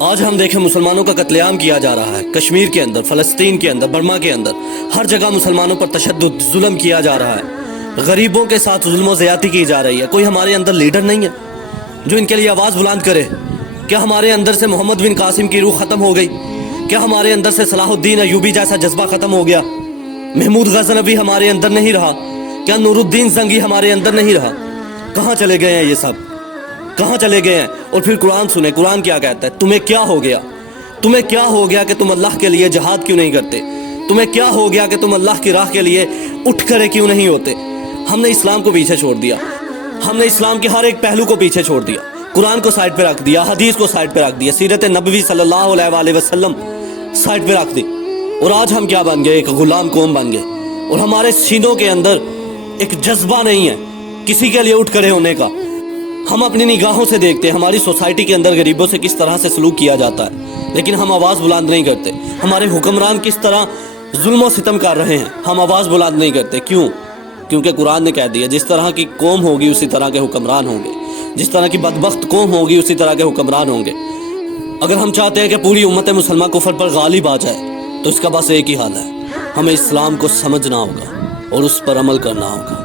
آج ہم دیکھیں مسلمانوں کا قتل عام کیا جا رہا ہے، کشمیر کے اندر، فلسطین کے اندر، برما کے اندر، ہر جگہ مسلمانوں پر تشدد، ظلم کیا جا رہا ہے، غریبوں کے ساتھ ظلم و زیادتی کی جا رہی ہے۔ کوئی ہمارے اندر لیڈر نہیں ہے جو ان کے لیے آواز بلند کرے؟ کیا ہمارے اندر سے محمد بن قاسم کی روح ختم ہو گئی؟ کیا ہمارے اندر سے صلاح الدین ایوبی جیسا جذبہ ختم ہو گیا؟ محمود غزنوی ہمارے اندر نہیں رہا؟ کیا نور الدین زنگی ہمارے اندر نہیں رہا؟ کہاں چلے گئے ہیں یہ سب؟ کہاں چلے گئے ہیں؟ اور پھر قرآن سنیں، قرآن کیا کہتا ہے؟ تمہیں کیا ہو گیا؟ تمہیں کیا ہو گیا کہ تم اللہ کے لیے جہاد کیوں نہیں کرتے؟ تمہیں کیا ہو گیا کہ تم اللہ کی راہ کے لیے اٹھ کھڑے کیوں نہیں ہوتے؟ ہم نے اسلام کو پیچھے چھوڑ دیا، ہم نے اسلام کے ہر ایک پہلو کو پیچھے چھوڑ دیا، قرآن کو سائڈ پہ رکھ دیا، حدیث کو سائڈ پہ رکھ دیا، سیرت نبوی صلی اللہ علیہ وآلہ وسلم سائڈ پہ رکھ دی، اور آج ہم کیا بن گئے؟ ایک غلام قوم بن گئے، اور ہمارے سینوں کے اندر ایک جذبہ نہیں ہے کسی کے لیے اٹھ کھڑے ہونے کا۔ ہم اپنی نگاہوں سے دیکھتے ہیں ہماری سوسائٹی کے اندر غریبوں سے کس طرح سے سلوک کیا جاتا ہے، لیکن ہم آواز بلند نہیں کرتے۔ ہمارے حکمران کس طرح ظلم و ستم کر رہے ہیں، ہم آواز بلند نہیں کرتے۔ کیوں؟ کیونکہ قرآن نے کہہ دیا جس طرح کی قوم ہوگی اسی طرح کے حکمران ہوں گے، جس طرح کی بدبخت قوم ہوگی اسی طرح کے حکمران ہوں گے۔ اگر ہم چاہتے ہیں کہ پوری امت مسلمہ کفر پر غالب آ جائے تو اس کا بس ایک ہی حال ہے، ہمیں اسلام کو سمجھنا ہوگا اور اس پر عمل کرنا ہوگا۔